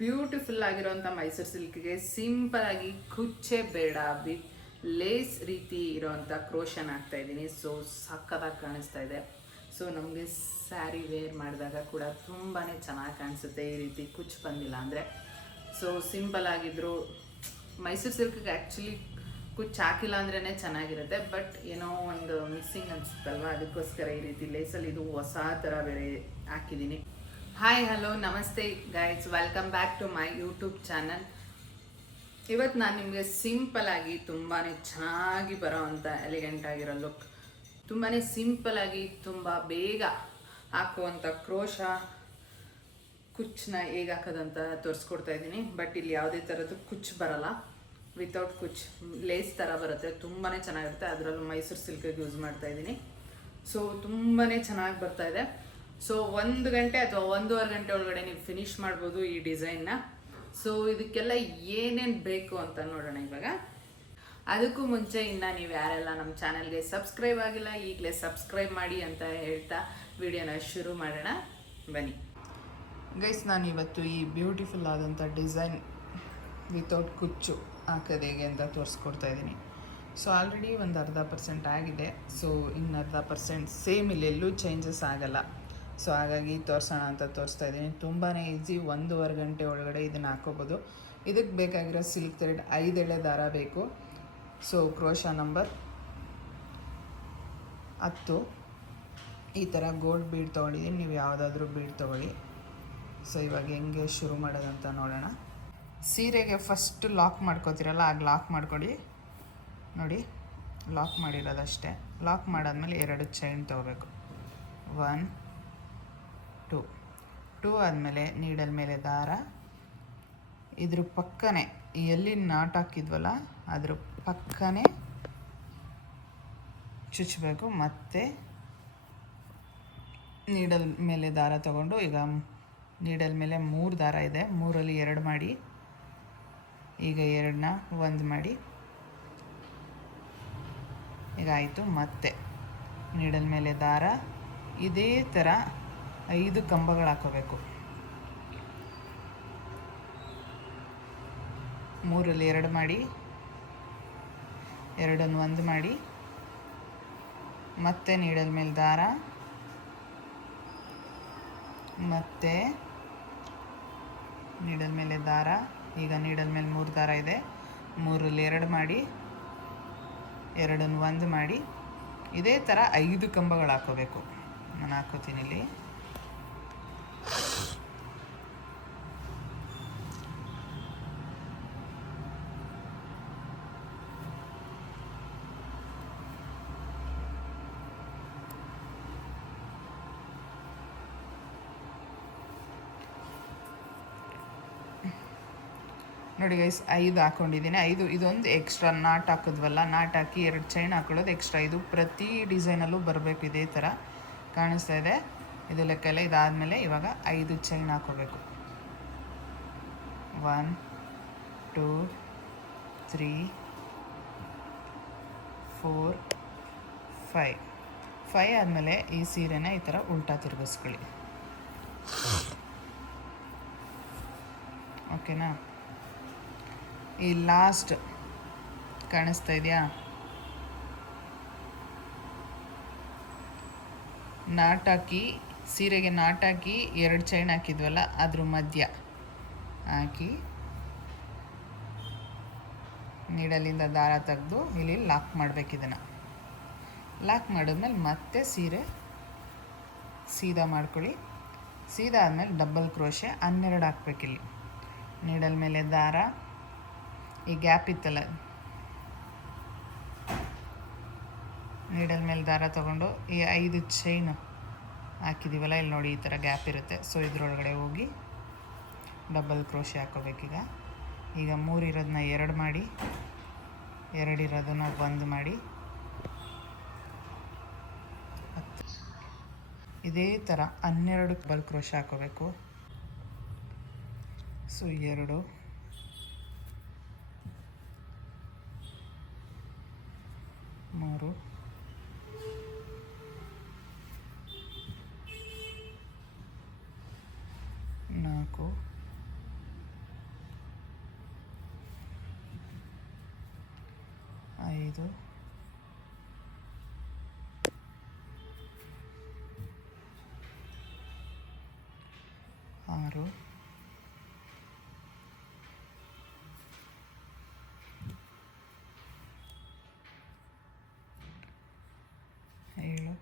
Beautiful ಆಗಿರೋಂಥ Mysuru ಸಿಲ್ಕ್ಗೆ simple ಆಗಿ ಕುಚ್ಚೆ ಬೇಡ ಲೇಸ್ ರೀತಿ ಇರೋವಂಥ ಕ್ರೋಶನ್ ಹಾಕ್ತಾ ಇದ್ದೀನಿ. ಸೊ ಸಕ್ಕತ್ತಾಗಿ ಕಾಣಿಸ್ತಾ ಇದೆ. ಸೊ ನಮಗೆ ಸ್ಯಾರಿ ವೇರ್ ಮಾಡಿದಾಗ ಕೂಡ ತುಂಬಾ ಚೆನ್ನಾಗಿ ಕಾಣಿಸುತ್ತೆ ಈ ರೀತಿ ಕುಚ್ಚು ಬಂದಿಲ್ಲ ಅಂದರೆ. ಸೊ ಸಿಂಪಲ್ ಆಗಿದ್ರು ಮೈಸೂರು ಸಿಲ್ಕ್ಗೆ ಆ್ಯಕ್ಚುಲಿ ಕುಚ್ಚು ಹಾಕಿಲ್ಲ ಅಂದ್ರೇ ಚೆನ್ನಾಗಿರುತ್ತೆ, ಬಟ್ ಏನೋ ಒಂದು ಮಿಸ್ಸಿಂಗ್ ಅನಿಸುತ್ತಲ್ವ, ಅದಕ್ಕೋಸ್ಕರ ಈ ರೀತಿ ಲೇಸಲ್ಲಿ ಇದು ಹೊಸ ಥರ ಬೇರೆ ಹಾಕಿದ್ದೀನಿ. ಹಾಯ್ ಹಲೋ ನಮಸ್ತೆ guys, welcome back to my YouTube channel. ಇವತ್ತು ನಾನು ನಿಮಗೆ ಸಿಂಪಲ್ ಆಗಿ ತುಂಬಾ ಚೆನ್ನಾಗಿ ಬರೋವಂಥ ಎಲಿಗೆಂಟ್ ಆಗಿರೋ ಲುಕ್, ತುಂಬಾ ಸಿಂಪಲ್ ಆಗಿ ತುಂಬ ಬೇಗ ಹಾಕುವಂಥ ಕ್ರೋಶ ಕುಚ್ಚನ್ನ ಹೇಗೆ ಹಾಕೋದಂತ ತೋರಿಸ್ಕೊಡ್ತಾ ಇದ್ದೀನಿ. ಬಟ್ ಇಲ್ಲಿ ಯಾವುದೇ ಥರದ್ದು ಕುಚ್ಚು ಬರಲ್ಲ, ವಿತೌಟ್ ಕುಚ್ ಲೇಸ್ ಥರ ಬರುತ್ತೆ, ತುಂಬಾ ಚೆನ್ನಾಗಿರುತ್ತೆ. ಅದರಲ್ಲೂ ಮೈಸೂರು ಸಿಲ್ಕಿಗೆ ಯೂಸ್ ಮಾಡ್ತಾ ಇದ್ದೀನಿ. ಸೊ ತುಂಬಾ ಚೆನ್ನಾಗಿ ಬರ್ತಾ ಇದೆ. ಸೊ 1 ಗಂಟೆ ಅಥವಾ 1.5 ಗಂಟೆ ಒಳಗಡೆ ನೀವು ಫಿನಿಶ್ ಮಾಡ್ಬೋದು ಈ ಡಿಸೈನ್ನ. ಸೊ ಇದಕ್ಕೆಲ್ಲ ಏನೇನು ಬೇಕು ಅಂತ ನೋಡೋಣ ಇವಾಗ. ಅದಕ್ಕೂ ಮುಂಚೆ ಇನ್ನು ನೀವು ಯಾರೆಲ್ಲ ನಮ್ಮ ಚಾನಲ್ಗೆ ಸಬ್ಸ್ಕ್ರೈಬ್ ಆಗಿಲ್ಲ, ಈಗಲೇ ಸಬ್ಸ್ಕ್ರೈಬ್ ಮಾಡಿ ಅಂತ ಹೇಳ್ತಾ ವಿಡಿಯೋನ ಶುರು ಮಾಡೋಣ ಬನ್ನಿ. ಗೈಸ್, ನಾನು ಇವತ್ತು ಈ ಬ್ಯೂಟಿಫುಲ್ ಆದಂಥ ಡಿಸೈನ್ ವಿತೌಟ್ ಕುಚ್ಚು ಹಾಕೋದು ಹೇಗೆ ಅಂತ ತೋರಿಸ್ಕೊಡ್ತಾ ಇದ್ದೀನಿ. ಸೊ ಆಲ್ರೆಡಿ ಒಂದು 0.5% ಆಗಿದೆ. ಸೊ ಇನ್ನು 0.5% ಸೇಮ್ ಇಲ್ಲೆಲ್ಲೂ ಚೇಂಜಸ್ ಆಗಲ್ಲ. ಸೊ ಹಾಗಾಗಿ ತೋರಿಸೋಣ ಅಂತ ತೋರಿಸ್ತಾ ಇದ್ದೀನಿ. ತುಂಬಾ ಈಸಿ, 1.5 ಗಂಟೆ ಒಳಗಡೆ ಇದನ್ನು ಹಾಕೋಬೋದು. ಇದಕ್ಕೆ ಬೇಕಾಗಿರೋ ಸಿಲ್ಕ್ ಥ್ರೆಡ್ 5 ಎಳೆ ದಾರ ಬೇಕು. So crochet number 10. ಈ ಥರ ಗೋಲ್ಡ್ ಬೀಡ್ ತೊಗೊಂಡಿದ್ದೀನಿ, ನೀವು ಯಾವುದಾದ್ರೂ ಬೀಡ್ ತೊಗೊಳ್ಳಿ. ಸೊ ಇವಾಗ ಹೆಂಗೆ ಶುರು ಮಾಡೋದಂತ ನೋಡೋಣ. ಸೀರೆಗೆ ಫಸ್ಟ್ ಲಾಕ್ ಮಾಡ್ಕೋತೀರಲ್ಲ, ಆಗ ಲಾಕ್ ಮಾಡ್ಕೊಳ್ಳಿ. ನೋಡಿ, ಲಾಕ್ ಮಾಡಿರೋದಷ್ಟೇ. ಲಾಕ್ ಮಾಡಾದ್ಮೇಲೆ 2 ಚೈನ್ ತೊಗೋಬೇಕು. 1 2 ಆದಮೇಲೆ ನೀಡಲ್ ಮೇಲೆ ದಾರ, ಇದ್ರ ಪಕ್ಕನೇ ಎಲ್ಲಿ ನಾಟ್ ಹಾಕಿದ್ವಲ್ಲ ಅದ್ರ ಪಕ್ಕನೇ ಚುಚ್ಚಬೇಕು. ಮತ್ತು ನೀಡಲ್ ಮೇಲೆ ದಾರ ತಗೊಂಡು, ಈಗ ನೀಡಲ್ ಮೇಲೆ 3 ದಾರ ಇದೆ, 3ರಲ್ಲಿ 2 ಮಾಡಿ, ಈಗ 2ನ 1 ಮಾಡಿ, ಈಗ ಆಯಿತು. ಮತ್ತೆ ನೀಡಲ್ ಮೇಲೆ ದಾರ, ಇದೇ ಥರ 5 ಕಂಬಗಳು ಹಾಕೋಬೇಕು. 3ರಲ್ಲಿ 2 ಮಾಡಿ, 2ನ್ನು 1 ಮಾಡಿ, ಮತ್ತೆ ನೀಡಲ್ ಮೇಲೆ ದಾರ, ಮತ್ತೆ ನೀಡಲ್ ಮೇಲೆ ದಾರ, ಈಗ ನೀಡಲ್ ಮೇಲೆ 3 ದಾರ ಇದೆ, 3ರಲ್ಲಿ 2 ಮಾಡಿ, 2ನ್ನು 1 ಮಾಡಿ, ಇದೇ ಥರ 5 ಕಂಬಗಳು ಹಾಕೋಬೇಕು. ನಾನು ಹಾಕೋತೀನಿ ಇಲ್ಲಿ. ನೋಡಿ ಗೈಸ್, 5 ಹಾಕ್ಕೊಂಡಿದ್ದೀನಿ. 5 ಇದೊಂದು ಎಕ್ಸ್ಟ್ರಾ ನಾಟ್ ಹಾಕಿದ್ವಲ್ಲ, ನಾಟ್ ಹಾಕಿ 2 ಚೈನ್ ಹಾಕೊಳ್ಳೋದು ಎಕ್ಸ್ಟ್ರಾ. ಇದು ಪ್ರತಿ ಡಿಸೈನಲ್ಲೂ ಬರಬೇಕು, ಇದೇ ಥರ ಕಾಣಿಸ್ತಾ ಇದೆ. ಇದು ಲೆಕ್ಕೆಲ್ಲ. ಇದಾದಮೇಲೆ ಇವಾಗ 5 ಚೈನ್ ಹಾಕೋಬೇಕು. 1 2 3 4 5 ಆದಮೇಲೆ ಈ ಸೀರೆನ ಈ ಥರ ಉಲ್ಟಾ ತಿರುಗಿಸ್ಕೊಳ್ಳಿ. ಓಕೆನಾ? ಈ ಲಾಸ್ಟ್ ಕಾಣಿಸ್ತಾ ಇದೆಯಾ, ನಾಟ್ ಹಾಕಿ, ಸೀರೆಗೆ ನಾಟ್ ಹಾಕಿ 2 ಚೈನ್ ಹಾಕಿದ್ವಲ್ಲ ಅದ್ರ ಮಧ್ಯ ಹಾಕಿ, ನೀಡಲಿಂದ ದಾರ ತೆಗೆದು ಇಲ್ಲಿ ಲಾಕ್ ಮಾಡಬೇಕು. ಇದನ್ನು ಲಾಕ್ ಮಾಡಿದ್ಮೇಲೆ ಮತ್ತೆ ಸೀರೆ ಸೀದಾ ಮಾಡ್ಕೊಳ್ಳಿ. ಸೀದಾ ಆದಮೇಲೆ ಡಬಲ್ ಕ್ರೋಶೆ 12 ಹಾಕ್ಬೇಕಿಲ್ಲಿ. ನೀಡಲ್ ಮೇಲೆ ದಾರ, ಈ ಗ್ಯಾಪ್ ಇತ್ತಲ್ಲ, ನೀಡಲ್ ಮೇಲೆ ದಾರ ತೊಗೊಂಡು ಈ 5 ಚೈನು ಹಾಕಿದ್ದೀವಲ್ಲ, ಇಲ್ಲಿ ನೋಡಿ ಈ ಥರ ಗ್ಯಾಪ್ ಇರುತ್ತೆ. ಸೊ ಇದ್ರೊಳಗಡೆ ಹೋಗಿ ಡಬಲ್ ಕ್ರೋಶೆ ಹಾಕೋಬೇಕೀಗ. ಈಗ 3 ಇರೋದನ್ನ 2 ಮಾಡಿ, 2 ಇರೋದನ್ನ 1 ಮಾಡಿ, ಇದೇ ಥರ 12 ಡಬಲ್ ಕ್ರೋಶೆ ಹಾಕೋಬೇಕು. ಸೊ 2 3 4 5 6 7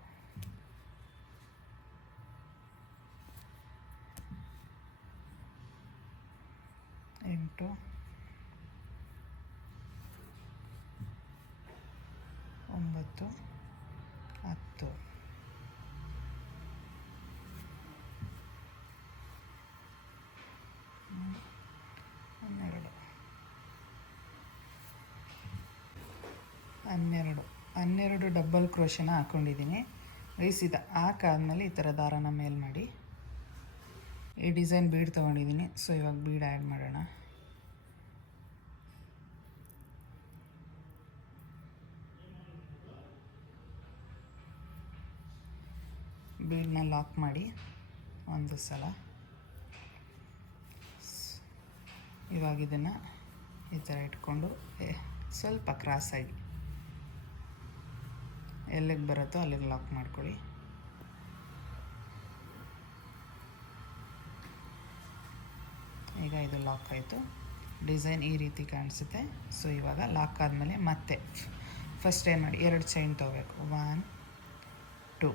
8 9 10 12 ಡಬಲ್ ಕ್ರೋಶನ ಹಾಕ್ಕೊಂಡಿದ್ದೀನಿ. ಇದು ಹಾಕಾದ್ಮೇಲೆ ಈ ಥರ ದಾರಾನ ಮೇಲೆ ಮಾಡಿ ಈ ಡಿಸೈನ್ ಬೀಡ್ ತೊಗೊಂಡಿದ್ದೀನಿ. ಸೊ ಇವಾಗ ಬೀಡ್ ಆ್ಯಡ್ ಮಾಡೋಣ. ಬೀಡನ್ನ ಲಾಕ್ ಮಾಡಿ ಒಂದು ಸಲ. ಇವಾಗ ಇದನ್ನು ಈ ಥರ ಇಟ್ಕೊಂಡು ಸ್ವಲ್ಪ ಕ್ರಾಸಾಗಿ ಎಲ್ಲಿಗೆ ಬರುತ್ತೋ ಅಲ್ಲಿಗೆ ಲಾಕ್ ಮಾಡ್ಕೊಳ್ಳಿ. ಈಗ ಇದು ಲಾಕ್ ಆಯಿತು. ಡಿಸೈನ್ ಈ ರೀತಿ ಕಾಣಿಸುತ್ತೆ. ಸೊ ಇವಾಗ ಲಾಕ್ ಆದಮೇಲೆ ಮತ್ತೆ ಫಸ್ಟ್ ಏನು ಮಾಡಿ 2 ಚೈನ್ ತೊಗೋಬೇಕು. 1 2.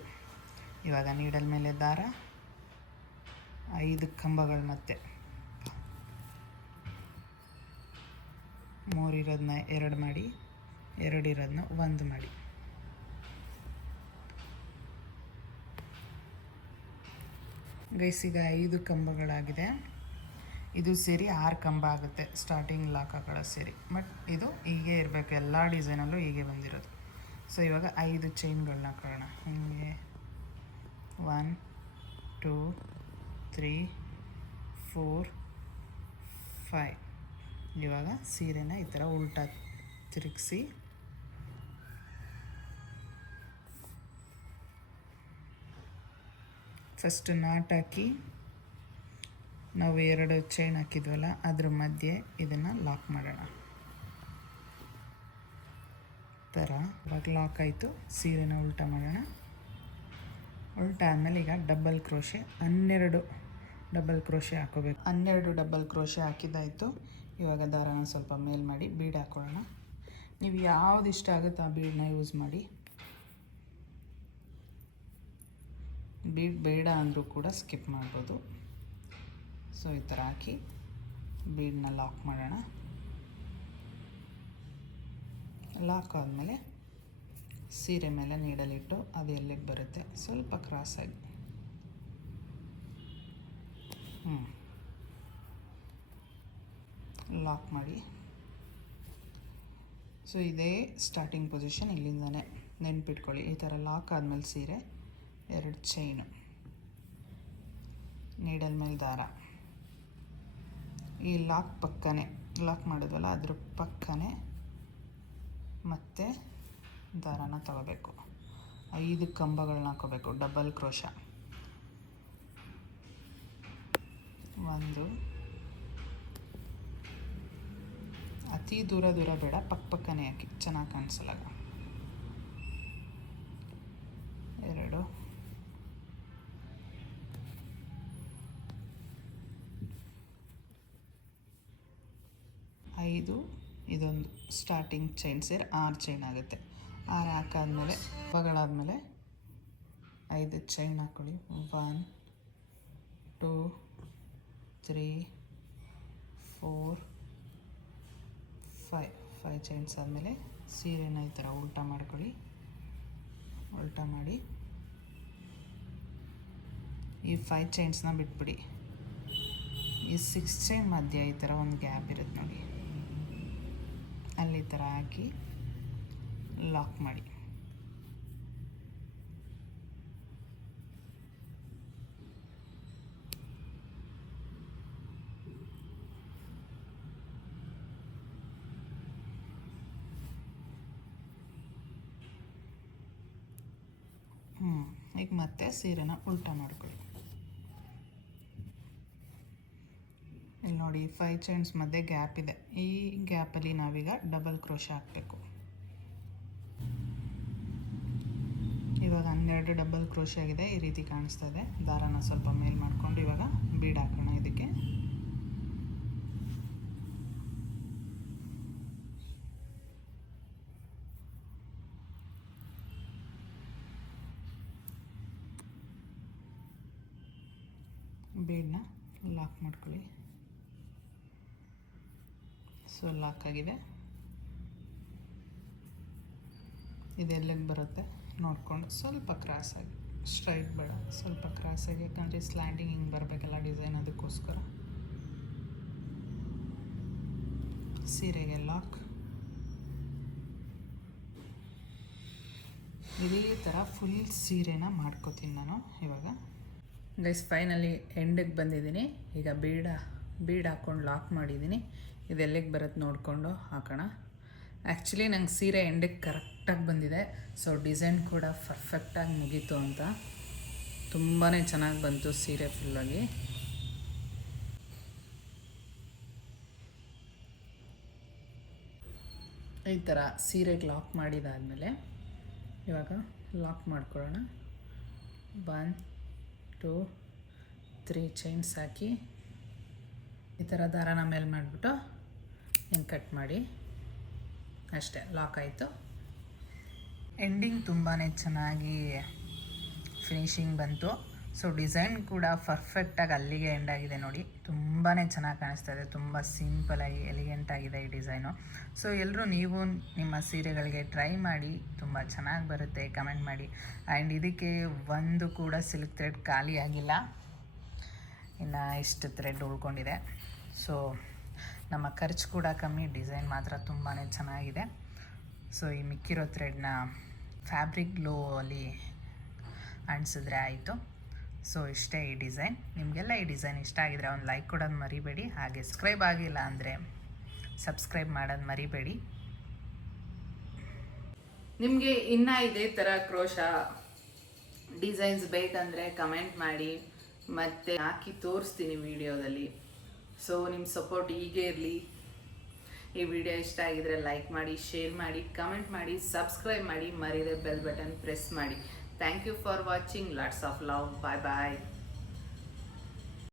ಇವಾಗ ನೀಡಲ್ ಮೇಲೆ ದಾರ 5 ಕಂಬಗಳು, ಮತ್ತೆ 3 ಇರೋದನ್ನ 2 ಮಾಡಿ, 2 ಇರೋದನ್ನ 1 ಮಾಡಿ. ಗೈಸ್ ಈಗ 5 ಕಂಬಗಳಾಗಿದೆ. ಇದು ಸೇರಿ 6 ಕಂಬ ಆಗುತ್ತೆ ಸ್ಟಾರ್ಟಿಂಗ್ ಲಾಕ್ ಹಾಕೊಳ್ಳೋ ಸೇರಿ. ಬಟ್ ಇದು ಹೀಗೆ ಇರಬೇಕು, ಎಲ್ಲ ಡಿಸೈನಲ್ಲೂ ಹೀಗೆ ಬಂದಿರೋದು. ಸೊ ಇವಾಗ 5 ಚೈನ್ಗಳನ್ನ ಹಾಕೋಣ. ಹೀಗೆ 1 2 3 4 5. ಇವಾಗ ಸೀರೆನ ಈ ಥರ ಉಲ್ಟಾ ತಿರುಗಿಸಿ ಫಸ್ಟ್ ನಾಟ್ ಹಾಕಿ ನಾವು 2 ಚೈನ್ ಹಾಕಿದ್ವಲ್ಲ ಅದ್ರ ಮಧ್ಯೆ ಇದನ್ನು ಲಾಕ್ ಮಾಡೋಣ. ಥರ ಇವಾಗ ಲಾಕ್ ಆಯಿತು. ಸೀರೆನ ಉಲ್ಟಾ ಮಾಡೋಣ. ಉಲ್ಟಾ ಆದಮೇಲೆ ಈಗ ಡಬಲ್ ಕ್ರೋಶೆ 12 ಡಬಲ್ ಕ್ರೋಶೆ ಹಾಕೋಬೇಕು. 12 ಡಬಲ್ ಕ್ರೋಶೆ ಹಾಕಿದ್ದಾಯಿತು. ಇವಾಗ ದಾರಾನ ಸ್ವಲ್ಪ ಮೇಲ್ ಮಾಡಿ ಬೀಡ್ ಹಾಕೊಳ್ಳೋಣ. ನೀವು ಯಾವ್ದು ಇಷ್ಟ ಆಗುತ್ತೆ ಆ ಬೀಡನ್ನ ಯೂಸ್ ಮಾಡಿ. ಬೀಡ್ ಬೇಡ ಅಂದರೂ ಕೂಡ ಸ್ಕಿಪ್ ಮಾಡ್ಬೋದು. ಸೊ ಈ ಥರ ಹಾಕಿ ಬೀಡನ್ನ ಲಾಕ್ ಮಾಡೋಣ. ಲಾಕ್ ಆದಮೇಲೆ ಸೀರೆ ಮೇಲೆ ನೀಡಲಿಟ್ಟು ಅದು ಎಲ್ಲಿಗೆ ಬರುತ್ತೆ ಸ್ವಲ್ಪ ಕ್ರಾಸಾಗಿ ಲಾಕ್ ಮಾಡಿ. ಸೊ ಇದೇ ಸ್ಟಾರ್ಟಿಂಗ್ ಪೊಸಿಷನ್, ಇಲ್ಲಿಂದನೇ ನೆನ್ಪಿಟ್ಕೊಳ್ಳಿ. ಈ ಥರ ಲಾಕ್ ಆದಮೇಲೆ ಸೀರೆ 2 ಚೈನು, ನೀಡಲ್ ಮೇಲೆ ದಾರ, ಈ ಲಾಕ್ ಪಕ್ಕನೇ ಲಾಕ್ ಮಾಡಿದ್ವಲ್ಲ ಅದ್ರ ಪಕ್ಕನೇ ಮತ್ತೆ ದಾರಾನ ತಗೋಬೇಕು. 5 ಕಂಬಗಳನ್ನ ಹಾಕೋಬೇಕು. ಡಬಲ್ ಕ್ರೋಶ 1, ಅತಿ ದೂರ ಬೇಡ, ಪಕ್ಕನೇ ಹಾಕಿ ಚೆನ್ನಾಗಿ ಕಾಣಿಸಲ್ಲ. 2, 5. ಇದೊಂದು ಸ್ಟಾರ್ಟಿಂಗ್ ಚೈನ್ ಸೇರಿ 6 ಚೈನ್ ಆಗುತ್ತೆ. 6 ಹಾಕಾದ್ಮೇಲೆ ಪಗಳಾದಮೇಲೆ 5 ಚೈನ್ ಹಾಕ್ಕೊಳ್ಳಿ. 1 2 3 4 5 ಚೈನ್ಸ್ ಆದಮೇಲೆ ಸೀರೆನ ಈ ಥರ ಉಲ್ಟಾ ಮಾಡ್ಕೊಳ್ಳಿ. ಉಲ್ಟಾ ಮಾಡಿ ಈ 5 ಚೈನ್ಸ್ನ ಬಿಟ್ಬಿಡಿ. ಈ 6 ಚೈನ್ ಮಧ್ಯೆ ಈ ಥರ ಒಂದು ಗ್ಯಾಪ್ ಇರುತ್ತೆ ನೋಡಿ, ಅಲ್ಲಿ ಈ ಥರ ಹಾಕಿ ಲಾಕ್ ಮಾಡಿ. ಈಗ ಮತ್ತೆ ಸೀರೆನ ಉಲ್ಟಾ ಮಾಡ್ಕೊಳ್ಳಿ. ಇಲ್ಲಿ ನೋಡಿ 5 ಚೈನ್ಸ್ ಮಧ್ಯೆ ಗ್ಯಾಪ್ ಇದೆ. ಈ ಗ್ಯಾಪಲ್ಲಿ ನಾವೀಗ ಡಬಲ್ ಕ್ರೋಶ ಹಾಕಬೇಕು. ಇವಾಗ 12 ಡಬಲ್ ಕ್ರೋಶೆ ಆಗಿದೆ, ಈ ರೀತಿ ಕಾಣಿಸ್ತಾ ಇದೆ. ದಾರಾನ ಸ್ವಲ್ಪ ಮೇಲ್ ಮಾಡಿಕೊಂಡು ಇವಾಗ ಬೀಡ್ ಹಾಕೋಣ ಇದಕ್ಕೆ. ಬೀಡನ್ನ ಲಾಕ್ ಮಾಡ್ಕೊಳ್ಳಿ. ಸೊ ಲಾಕ್ ಆಗಿದೆ. ಇದೆಲ್ಲಿಗೆ ಬರುತ್ತೆ ನೋಡಿಕೊಂಡು ಸ್ವಲ್ಪ ಕ್ರಾಸಾಗಿ, ಸ್ಟ್ರೈಟ್ ಬೇಡ, ಸ್ವಲ್ಪ ಕ್ರಾಸಾಗಿ, ಯಾಕಂದರೆ ಸ್ಲ್ಯಾಂಡಿಂಗ್ ಹಿಂಗೆ ಬರಬೇಕಲ್ಲ ಡಿಸೈನ್, ಅದಕ್ಕೋಸ್ಕರ. ಸೀರೆಗೆ ಲಾಕ್. ಇದೇ ಥರ ಫುಲ್ ಸೀರೆನ ಮಾಡ್ಕೋತೀನಿ ನಾನು ಇವಾಗ. ಗೈಸ್ ಫೈನಲಿ ಎಂಡಿಗೆ ಬಂದಿದ್ದೀನಿ. ಈಗ ಬೀಡ್ ಹಾಕ್ಕೊಂಡು ಲಾಕ್ ಮಾಡಿದ್ದೀನಿ. ಇದೆಲ್ಲಿಗೆ ಬರುತ್ತೆ ನೋಡಿಕೊಂಡು ಹಾಕೋಣ. ಆ್ಯಕ್ಚುಲಿ ನಂಗೆ ಸೀರೆ ಎಂಡಿಗೆ ಕರೆಕ್ಟಾಗಿ ಬಂದಿದೆ. ಸೊ ಡಿಸೈನ್ ಕೂಡ ಪರ್ಫೆಕ್ಟಾಗಿ ಮುಗೀತು ಅಂತ. ತುಂಬಾ ಚೆನ್ನಾಗಿ ಬಂತು ಸೀರೆ ಫುಲ್ಲಾಗಿ. ಈ ಥರ ಸೀರೆಗೆ ಲಾಕ್ ಮಾಡಿದಾದಮೇಲೆ ಇವಾಗ ಲಾಕ್ ಮಾಡ್ಕೊಳ್ಳೋಣ. 1 2 3 ಚೈನ್ಸ್ ಹಾಕಿ ಈ ಥರ ದಾರಾನ ಮೇಲೆ ಮಾಡಿಬಿಟ್ಟು ಹಿಂಗೆ ಕಟ್ ಮಾಡಿ ಅಷ್ಟೇ, ಲಾಕ್ ಆಯಿತು. ಎಂಡಿಂಗ್ ತುಂಬಾ ಚೆನ್ನಾಗಿ ಫಿನಿಶಿಂಗ್ ಬಂತು. ಸೊ ಡಿಸೈನ್ ಕೂಡ ಪರ್ಫೆಕ್ಟಾಗಿ ಅಲ್ಲಿಗೆ ಎಂಡ್ ಆಗಿದೆ ನೋಡಿ. ತುಂಬಾ ಚೆನ್ನಾಗಿ ಕಾಣಿಸ್ತಾ ಇದೆ. ತುಂಬ ಸಿಂಪಲಾಗಿ ಎಲಿಗೆಂಟ್ ಆಗಿದೆ ಈ ಡಿಸೈನು. ಸೊ ಎಲ್ಲರೂ ನೀವು ನಿಮ್ಮ ಸೀರೆಗಳಿಗೆ ಟ್ರೈ ಮಾಡಿ, ತುಂಬ ಚೆನ್ನಾಗಿ ಬರುತ್ತೆ. ಕಮೆಂಟ್ ಮಾಡಿ. ಆ್ಯಂಡ್ ಇದಕ್ಕೆ ಒಂದು ಕೂಡ ಸಿಲ್ಕ್ ಥ್ರೆಡ್ ಖಾಲಿ ಆಗಿಲ್ಲ, ಇನ್ನು ಇಷ್ಟು ಥ್ರೆಡ್ ಉಳ್ಕೊಂಡಿದೆ. ಸೊ ನಮ್ಮ ಖರ್ಚು ಕೂಡ ಕಮ್ಮಿ, ಡಿಸೈನ್ ಮಾತ್ರ ತುಂಬಾ ಚೆನ್ನಾಗಿದೆ. ಸೊ ಈ ಮಿಕ್ಕಿರೋ ಥ್ರೆಡ್ನ ಫ್ಯಾಬ್ರಿಕ್ ಗ್ಲೋ ಅಲ್ಲಿ ಅಂಟಿಸಿದ್ರೆ ಆಯಿತು. ಸೊ ಇಷ್ಟೇ ಈ ಡಿಸೈನ್. ನಿಮಗೆಲ್ಲ ಈ ಡಿಸೈನ್ ಇಷ್ಟ ಆಗಿದ್ರೆ ಒಂದು ಲೈಕ್ ಕೊಡೋದು ಮರಿಬೇಡಿ. ಹಾಗೆ ಸಬ್ಸ್ಕ್ರೈಬ್ ಆಗಿಲ್ಲ ಅಂದರೆ ಸಬ್ಸ್ಕ್ರೈಬ್ ಮಾಡೋದು ಮರಿಬೇಡಿ. ನಿಮಗೆ ಇನ್ನೂ ಇದೇ ಥರ ಕ್ರೋಶ ಡಿಸೈನ್ಸ್ ಬೇಕಂದರೆ ಕಮೆಂಟ್ ಮಾಡಿ, ಮತ್ತು ಹಾಕಿ ತೋರಿಸ್ತೀನಿ ವಿಡಿಯೋದಲ್ಲಿ. ಸೊ ನಿಮ್ಮ ಸಪೋರ್ಟ್ ಹೀಗೆ ಇರಲಿ. ಈ ವಿಡಿಯೋ ಇಷ್ಟ ಆಗಿದ್ರೆ ಲೈಕ್ ಮಾಡಿ, ಶೇರ್ ಮಾಡಿ, ಕಮೆಂಟ್ ಮಾಡಿ, ಸಬ್ಸ್ಕ್ರೈಬ್ ಮಾಡಿ, ಮರೀದೆ ಬೆಲ್ ಬಟನ್ ಪ್ರೆಸ್ ಮಾಡಿ. Thank you for watching. Lots of love. Bye bye.